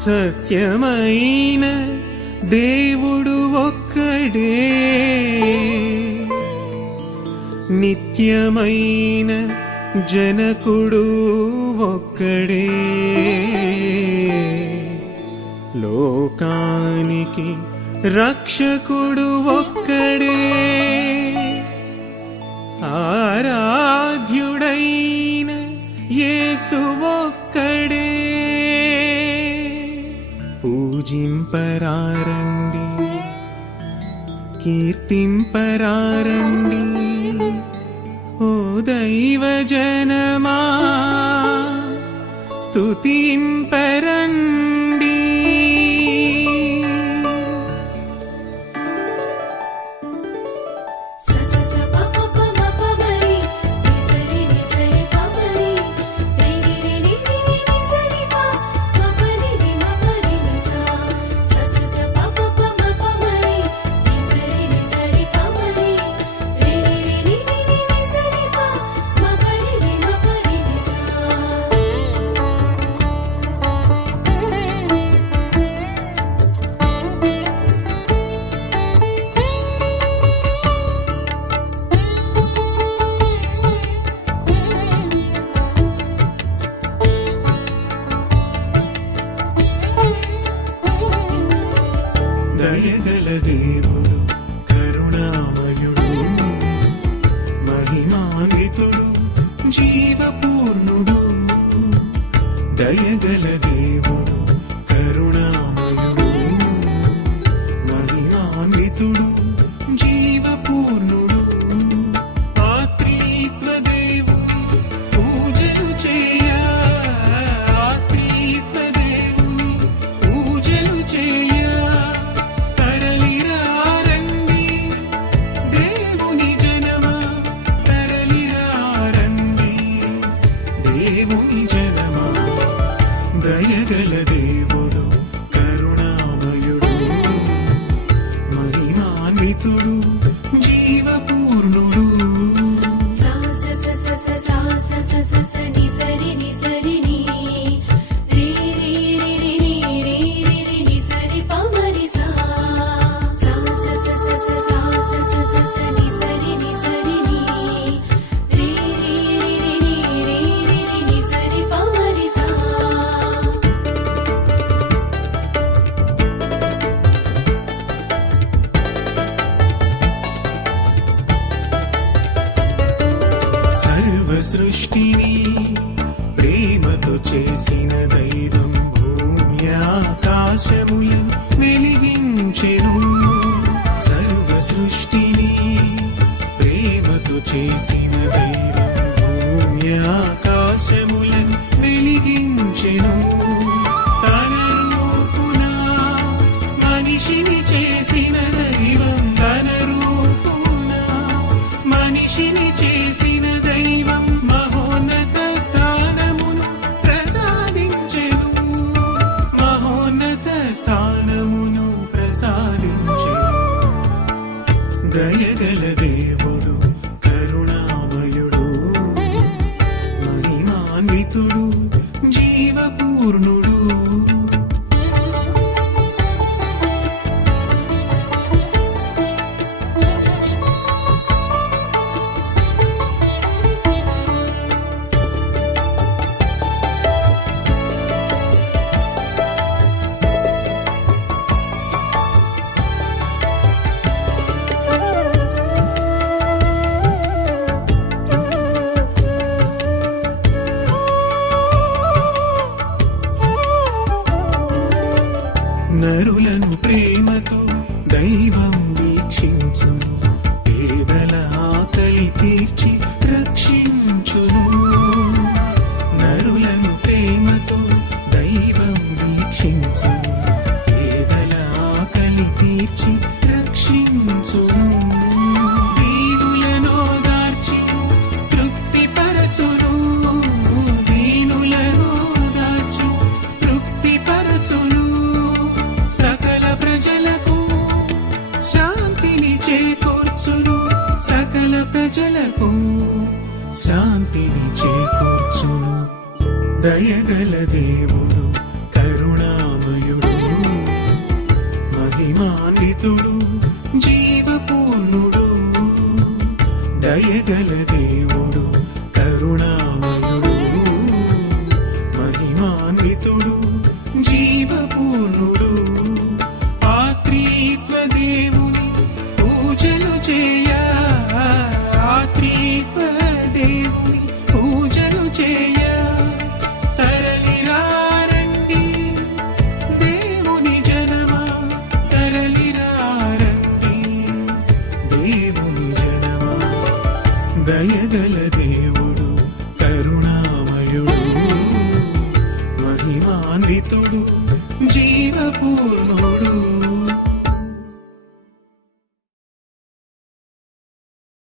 సత్యమైన దేవుడు ఒక్కడే, నిత్యమైన జనకుడు ఒక్కడే, లోకానికి రక్షకుడు ఒక్కడే, ఆరాధ్యుడైన యేసు ఒక్కడే. పూజింపరారండి, కీర్తింపరారండి, ఓ దైవ జనమా స్తుతింపరండి. దయగల దేవుడు, కరుణామయుడు, మహిమాన్వితుడు, జీవపూర్ణుడు. దయగల దేవుడు, కరుణామయుడు, మహిమాన్వితుడు, జీవపూర్ణుడు. ఆత్రిత్వ దేవుని పూజలు చేయ, ఆత్రిత్వ దేవుని పూజలు చేయ దేవుని జనమా. దయగల దేవుడు, కరుణామయుడు, మహిమాన్వితుడు, జీవపూర్ణుడు. సర్వ సృష్టిని ప్రేమతో చేసిన దైవం భూమి ఆకాశములను వెలిగించెను. సర్వ సృష్టిని ప్రేమతో చేసిన దైవం భూమి ఆకాశములను వెలిగించెను. తన రూపున మనిషిని చేసిన దైవం, తన రూపున మనిషిని చేసిన దైవం మహోన్నత స్థానమును ప్రసాదించెను, మహోన్నత స్థానమును ప్రసాదించెను. దయగల దేవుడు, కరుణామయుడు, మహిమాన్వితుడు, జీవపూర్ణుడు. నరులను ప్రేమతో దైవం వీక్షించును, పేదల ఆకలి తీర్చి రక్షించును. నరులను ప్రేమతో దైవం వీక్షించును, పేదల ఆకలి తీర్చి రక్షించును. దీనులను దార్చి తృప్తిపరచును, దీనులను దార్చి తృప్తిపరచును. ప్రజలకు శాంతిని చేకూర్చును. దయగల దేవుడు, కరుణామయుడు, దయగల దేవుడు కరుణామయుడు మహిమాన్వితుడు జీవపూర్ణుడు ఆత్రిత్వ దేవుని పూజలు చేయ ఆత్రిత్వ దేవుని పూజలు చేయ తరలిరారండి దేవుని జనమా తరలిరారండి దేవుని జనమా దయగల దేవుడు కరుణామయుడు మహిమాన్వితుడు జీవపూర్ణుడు